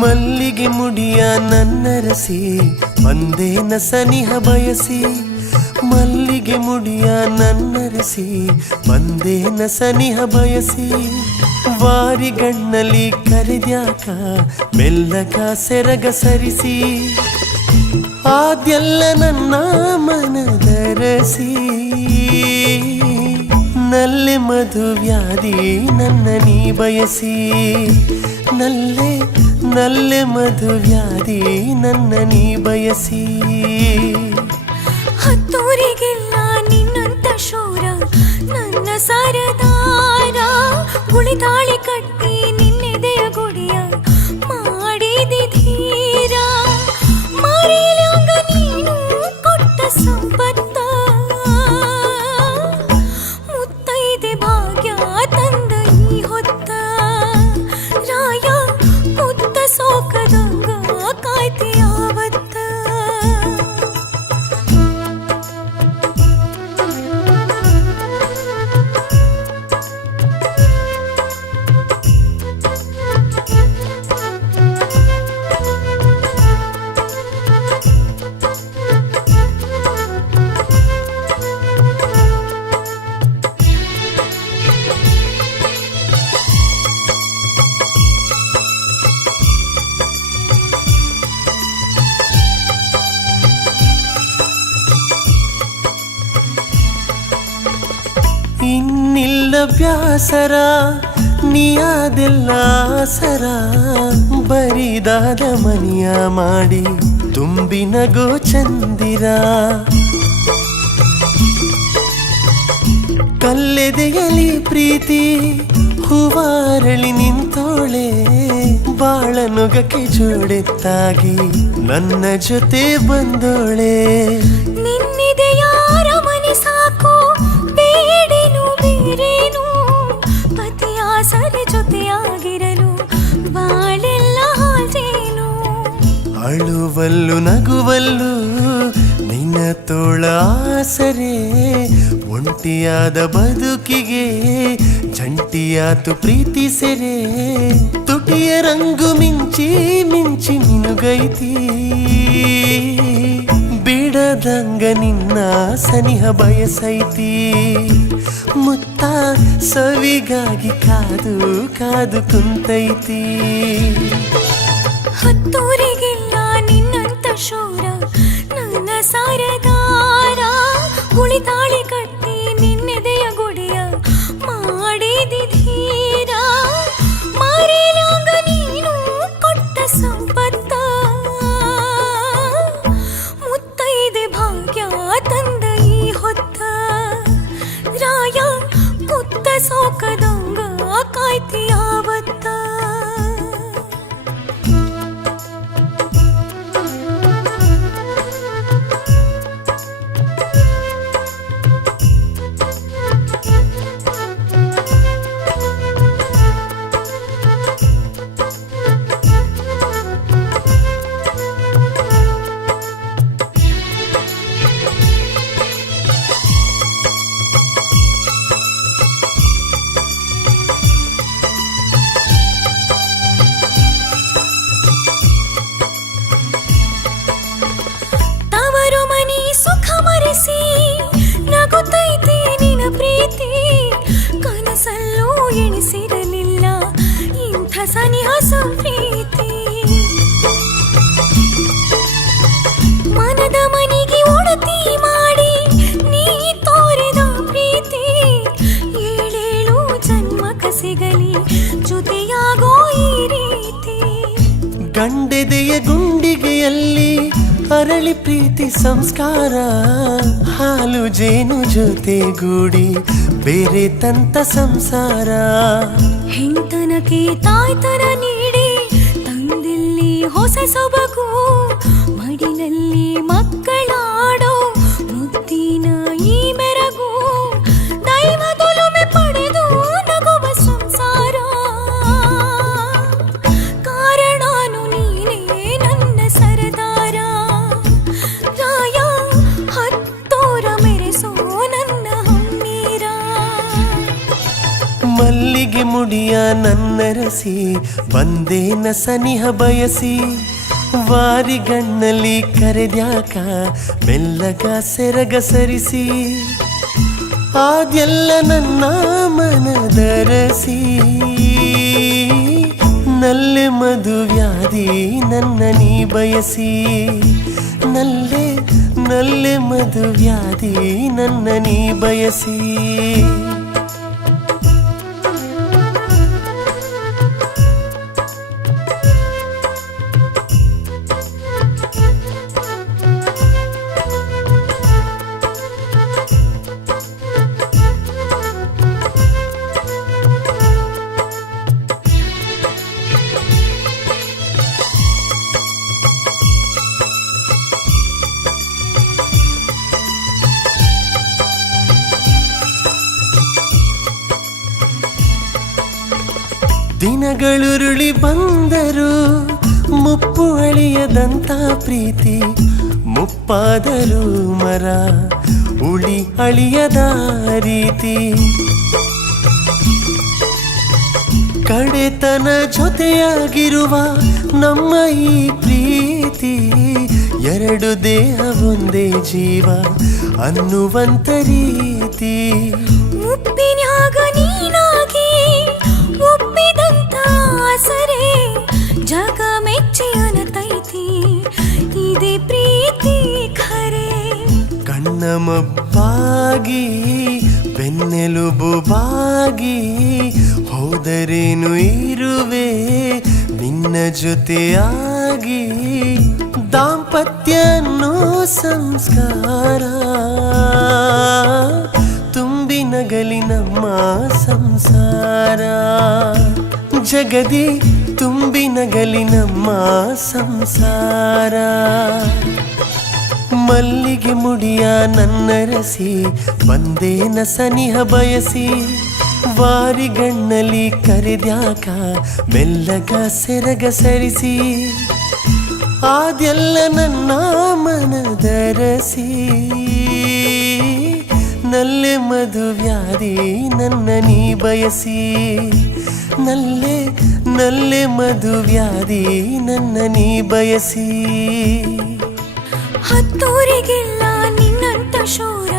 ಮಲ್ಲಿಗೆ ಮುಡಿಯ ನನ್ನರಸಿ ಬಂದೇನ ಸನಿಹ ಬಯಸಿ ಮಲ್ಲಿಗೆ ಮುಡಿಯ ನನ್ನರಸಿ ಬಂದೇನ ಸನಿಹ ಬಯಸಿ ವಾರಿಗಣ್ಣಲ್ಲಿ ಕರೆದ್ಯಾಕ ಮೆಲ್ಲಗ ಸೆರಗ ಸರಿಸಿ ಆದ್ಯಲ್ಲ ನನ್ನ ಮನದರಸಿ ನಲ್ಲೆ ಮಧುವ್ಯಾಧಿ ನನ್ನ ನೀ ಬಯಸಿ ನಲ್ಲೆ ನಲ್ಲೆ ಮಧುವ್ಯಾಧಿ ನನ್ನ ನೀ ಬಯಸಿ ಹತ್ತೂರಿಗಿಲ್ಲ ನಿನ್ನಂತ ಶೂರ ನನ್ನ ಸರದಾರ ಗುಳಿದಾಳಿ ಕಟ್ಟಿ ನಿನ್ನೆದೆಯ ಗುಡಿಯ ಮಾಡಿದಿ ಧೀರ ಮಾರಿಲ್ಯಾಂಗ ನೀನು ಕೊಟ್ಟ ಸಂಪತ್ತ ಮುತ್ತೈದೆ ಭಾಗ್ಯ ತಂದ ಈ ಹೊತ್ತ ರಾಯ ಮುತ್ತ ಸೋಕದಂಗ ಕಾಯ್ತಿ ಯಾವತ್ತ ಇನ್ನಿಲ್ಲ ಬ್ಯಾಸರ ನೀಯಾದೆಲ್ಲ ಸರ ಬರಿದಾದ ಮನಿಯ ಮಾಡಿ ತುಂಬಿನಗೋ ಚಂದಿರ ಕಲ್ಲೆದೆಯಲಿ ಪ್ರೀತಿ ಹೂವಾರಳಿ ನಿಂತೋಳೆ ಬಾಳನುಗಕ್ಕೆ ಜೋಡೆತ್ತಾಗಿ ನನ್ನ ಜೊತೆ ಬಂದೋಳೆ ನಿನ್ನಿದೆಯಾರ ಮನೆ ಸಾಕು ಬೇಡೇನು ಬೇರೇನು ಪತಿಯ ಸರಿ ಜೊತೆಯಾಗಿರಲು ಬಾಳೆಲ್ಲ ಹಾಜೇನು ಅಳುವಲ್ಲು ನಗುವಲ್ಲು ನಿನ್ನ ತೋಳ ಆಸರೆ ಒಂಟಿಯಾದ ಬದುಕಿಗೆ ಜಂಟಿಯಾತು ಪ್ರೀತಿ ಸೆರೆ ತುಟಿಯ ರಂಗು ಮಿಂಚಿ ಮಿಂಚಿ ಮಿನುಗೈತಿ ಬಿಡದಂಗ ನಿನ್ನ ಸನಿಹ ಬಯಸೈತಿ ಮುತ್ತ ಸವಿಗಾಗಿ ಕಾದು ಕಾದು ಕುಂತೈತಿ ಹತ್ತೂರಿಗಿಲ್ಲ ನಿನ್ನಂತ ಶೂರ ನನ್ನ ಸಾರದಾರ ಗುಳಿದಾಳಿ ಕಟ್ಟಿ ನಿನ್ನೆದೆಯ ಗುಡಿಯ ಮಾಡಿದಿ ಧೀರ ಮಾರಿಲ್ಯಾಂಗ ನೀನು ಕೊಟ್ಟ ಸಂಪತ್ತ ಮುತ್ತೈದೆ ಭಾಗ್ಯ ತಂದ ಈ ಹೊತ್ತ ರಾಯ ಮುತ್ತ ಸೋಕದಂಗ ಕಾಯ್ತಿ ಯಾವತ್ತ ನಗುತ್ತೈತಿ ನಿನ್ನ ಪ್ರೀತಿ ಕನಸಲ್ಲೂ ಎಣಿಸಿರಲಿಲ್ಲ ಇಂಥ ಸನಿಹ ಸಂಪ್ರೀತಿ ಮನದ ಮನಿಗೆ ಒಡತಿ ಮಾಡಿ ನೀ ತೋರಿದ ಪ್ರೀತಿ ಏಳೇಳು ಜನ್ಮಕ ಸಿಗಲಿ ಜೊತೆಯಾಗೋ ಈ ರೀತಿ ಗಂಡೆದೆಯ ಗುಂಡಿಗೆಯಲ್ಲಿ ಅರಳಿ ಪ್ರೀತಿ ಸಂಸ್ಕಾರ ಹಾಲು ಜೇನು ಜೊತೆಗೂಡಿ ಬೇರೆ ತಂತ ಸಂಸಾರ ಹೆಂಡತನಕ್ಕೆ ತಾಯ್ತನ ನೀಡಿ ತಂದಿಲ್ಲಿ ಹೊಸ ಸೊಬಗು ಮಡಿಲಲ್ಲಿ ಮಕ್ಕಳಾಡೋ ಮುದ್ದಿನ ಈ ಮೆರಗು ದೈವದೊಲುಮೆ ಪಡೆದು ನಗುವ ಸಂಸಾರ ಕಾರಣನು ನೀನೇ ನನ್ನ ಸರದಾರ ರಾಯ ಹತ್ತೋರ ಮೆರೆಸೋ ನನ್ನ ಹಮ್ಮೀರ ಮಲ್ಲಿಗೆ ಮುಡಿಯ ನನ್ನರಸಿ ಬಂದೇನ ಸನಿಹ ಬಯಸಿ ವಾರಿಗಣ್ಣಲ್ಲಿ ಕರೆದ್ಯಾಕ ಮೆಲ್ಲಗ ಸೆರಗ ಸರಿಸಿ ಆದ್ಯಲ್ಲ ನನ್ನ ಮನದರಸಿ ನಲ್ಲೆ ಮಧುವ್ಯಾಧಿ ನನ್ನ ನೀ ಬಯಸಿ ನಲ್ಲೆ ನಲ್ಲೆ ಮಧುವ್ಯಾಧಿ ನನ್ನ ನೀ ಬಯಸಿ ದಿನಗಳುರುಳಿ ಬಂದರು ಮುಪ್ಪು ಅಳಿಯದಂತ ಪ್ರೀತಿ ಮುಪ್ಪಾದರೂ ಮರ ಉಳಿ ಅಳಿಯದ ರೀತಿ ಕಡೆತನ ಜೊತೆಯಾಗಿರುವ ನಮ್ಮ ಈ ಪ್ರೀತಿ ಎರಡು ದೇಹ ಒಂದೇ ಜೀವ ಅನ್ನುವಂತ ರೀತಿ ಮುಪ್ಪಿನ್ಯಾಗ ನೀನಾಗಿ ಒಪ್ಪಿದಂತ ಸರೆ ಜಗ ಮೆಚ್ಚಿ ಅನತೈತಿ ಇದೇ ಪ್ರೀತಿ ಖರೆ ಕಣ್ಣ ಮಬ್ಬಾಗಿ ಬೆನ್ನೆಲುಬು ಬಾಗಿ ಹೋದರೇನು ಇರುವೆ ನಿನ್ನ ಜೊತೆಯಾಗಿ ದಾಂಪತ್ಯ ಅನ್ನೋ ಸಂಸ್ಕಾರ ತುಂಬಿ ನಗಲಿ ನಮ್ಮ ಸಂಸಾರ ಜಗದಿ ತುಂಬಿ ನಗಲಿ ನಮ್ಮ ಸಂಸಾರ ಮಲ್ಲಿಗೆ ಮುಡಿಯ ನನ್ನರಸಿ ಬಂದೇನ ಸನಿಹ ಬಯಸಿ ವಾರಿಗಣ್ಣಲಿ ಕರೆದ್ಯಾಕ ಮೆಲ್ಲಗ ಸೆರಗ ಸರಿಸಿ ಆದ್ಯಲ್ಲ ನನ್ನ ಮನದರಸಿ ನಲ್ಲೆ ಮಧುವ್ಯಾಧಿ ನನ್ನ ನೀ ಬಯಸಿ ನಲ್ಲೆ ನಲ್ಲೆ ಮಧುವ್ಯಾಧಿ ನನ್ನ ನೀ ಬಯಸಿ ಹತ್ತೂರಿಗಿಲ್ಲ ನಿನ್ನಂತ ಶೋರ